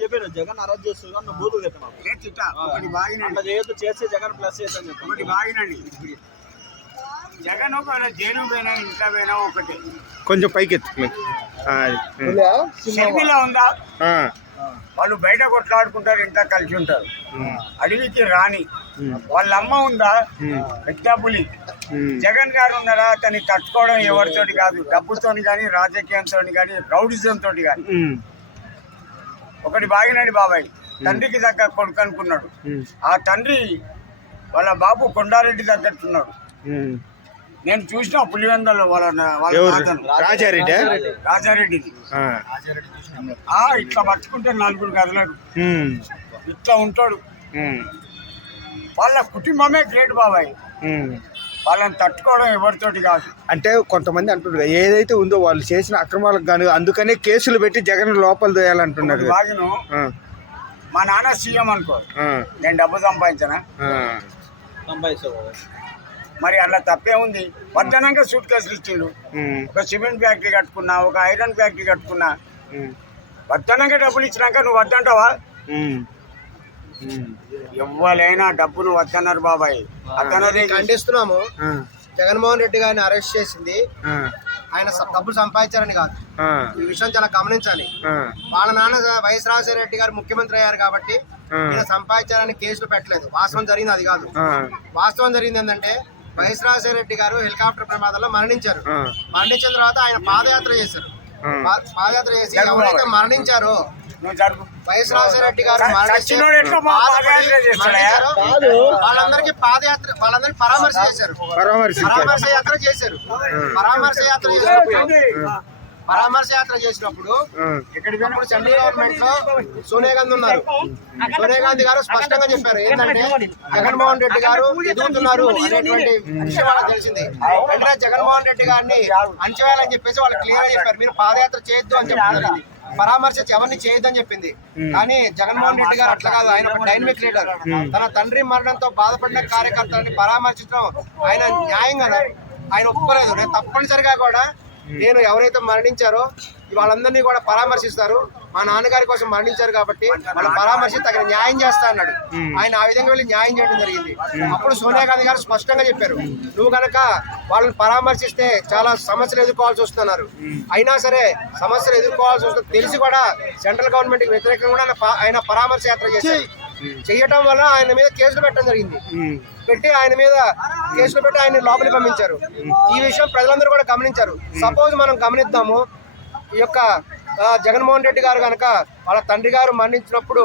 చెప్పాను జగన్ అరెస్ట్ చేస్తున్నా బూతులు చేయొద్దు చేస్తే జగన్ ప్లస్ ఒకటి బాగినండి. జగన్ ఒక జైలు పోయినా ఇంట్లో పోయినా ఒకటే. కొంచెం పైకి ఎత్తు ఆ, షర్మిల ఉందా? వాళ్ళు బయట కొట్లాడుకుంటారు ఇంట్లో కలిసి ఉంటారు. అడవికి రాణి వాళ్ళ అమ్మ ఉందా? పెద్ద పులి. జగన్ గారు ఉన్నారా? అతన్ని తట్టుకోవడం ఎవరితోటి కాదు. డబ్బుతోని కానీ రాజకీయంతో కానీ రౌడిజం తోటి కానీ ఒకటి బాగినాడు బాబాయ్. తండ్రికి దగ్గర కొడుకు అనుకున్నాడు. ఆ తండ్రి వాళ్ళ బాబు కొండారెడ్డి తగ్గట్టున్నాడు. నేను చూసిన పులివెందలో వాళ్ళ. రాజారెడ్డి? రాజారెడ్డిది. ఆ. ఇట్లా పట్టుకుంటే నలుగురు కదలడు ఇట్లా ఉంటాడు. వాళ్ళ కుటుంబమే గ్రేట్ బాబాయ్. వాళ్ళని తట్టుకోవడం ఎవరితోటి కాదు. అంటే కొంతమంది అంటున్నారు ఏదైతే ఉందో వాళ్ళు చేసిన అక్రమాలకు గాను అందుకనే కేసులు పెట్టి జగన్ లోపల. బాగిను ఆ, మా నాన్న సీఎం అనుకో నేను డబ్బు సంపాదించనా. మరి అలా తప్పే ఉంది. వద్దనంగా సూట్ కేసులు ఇచ్చిండు. ఒక సిమెంట్ ఫ్యాక్టరీ కట్టుకున్నా ఒక ఐరన్ ఫ్యాక్టరీ కట్టుకున్నా. వద్దనంగా డబ్బులు ఇచ్చినాక నువ్వు వద్దంటావా? ఎవ్వరైనా డబ్బును వద్దన్నారు బాబాయ్. ఖండిస్తున్నాము. జగన్మోహన్ రెడ్డి గారిని అరెస్ట్ చేసింది. ఆయన డబ్బులు సంపాదించారని కాదు. ఈ విషయం చాలా గమనించాలి. వాళ్ళ నాన్న వైఎస్ రాజశేఖర రెడ్డి గారు ముఖ్యమంత్రి అయ్యారు కాబట్టి ఈయన సంపాదించారని కేసులు పెట్టలేదు. వాస్తవం జరిగింది అది కాదు. వాస్తవం జరిగింది ఏంటంటే వైఎస్ రాజశేఖర రెడ్డి గారు హెలికాప్టర్ ప్రమాదంలో మరణించారు. మరణించిన తర్వాత ఆయన పాదయాత్ర చేశారు. పాదయాత్ర చేసి ఎవరైతే మరణించారో వైఎస్ రాజశేఖర రెడ్డి గారు వాళ్ళందరికీ పాదయాత్ర వాళ్ళందరికీ పరామర్శ చేశారు. పరామర్శ యాత్ర చేశారు. పరామర్శ యాత్ర చేసినప్పుడు పరామర్శ యాత్ర చేసినప్పుడు ఇప్పుడు సెంట్రల్ గవర్నమెంట్లో సోనియా గాంధీ ఉన్నారు. సోనియా గాంధీ గారు స్పష్టంగా చెప్పారు. ఏంటంటే జగన్మోహన్ రెడ్డి. గారు ఎదుగుతున్నారు అనేటువంటి విషయం వాళ్ళకి తెలిసింది. వెంటనే జగన్మోహన్ రెడ్డి గారిని అంచవేయాలని చెప్పేసి వాళ్ళు క్లియర్గా చెప్పారు. మీరు పాదయాత్ర చేయొద్దు అని చెప్పడం జరిగింది పరామర్శ ఎవరిని చేయొద్దని చెప్పింది. కానీ జగన్మోహన్ రెడ్డి గారు అట్లా కాదు. ఆయన ఒక డైనమిక్ లీడర్ తన తండ్రి మరణంతో బాధపడిన కార్యకర్తలని పరామర్శించడం ఆయన న్యాయం కదా ఆయన ఒప్పుకోలేదు. నేను తప్పనిసరిగా కూడా నేను ఎవరైతే మరణించారో వాళ్ళందరినీ కూడా పరామర్శిస్తారు. మా నాన్నగారి కోసం మరణించారు కాబట్టి వాళ్ళ పరామర్శించి తగిన న్యాయం చేస్తా అన్నాడు. ఆయన ఆ విధంగా వెళ్ళి న్యాయం చేయడం జరిగింది. అప్పుడు సోనియా గాంధీ గారు స్పష్టంగా చెప్పారు నువ్వు గనక వాళ్ళని పరామర్శిస్తే చాలా సమస్యలు ఎదుర్కోవాల్సి వస్తున్నారు అయినా సరే సమస్యలు ఎదుర్కోవాల్సి వస్తుంది తెలిసి కూడా సెంట్రల్ గవర్నమెంట్ వ్యతిరేకంగా కూడా ఆయన పరామర్శ యాత్ర చేశారు. చేయటం వల్ల ఆయన మీద కేసులు పెట్టడం జరిగింది. పెట్టి ఆయన మీద కేసులు పెట్టి ఆయన లోపలికి పంపించారు. ఈ విషయం ప్రజలందరూ కూడా గమనించారు. సపోజ్ మనం గమనిద్దాము ఈ యొక్క జగన్మోహన్ రెడ్డి గారు కనుక వాళ్ళ తండ్రి గారు మరణించినప్పుడు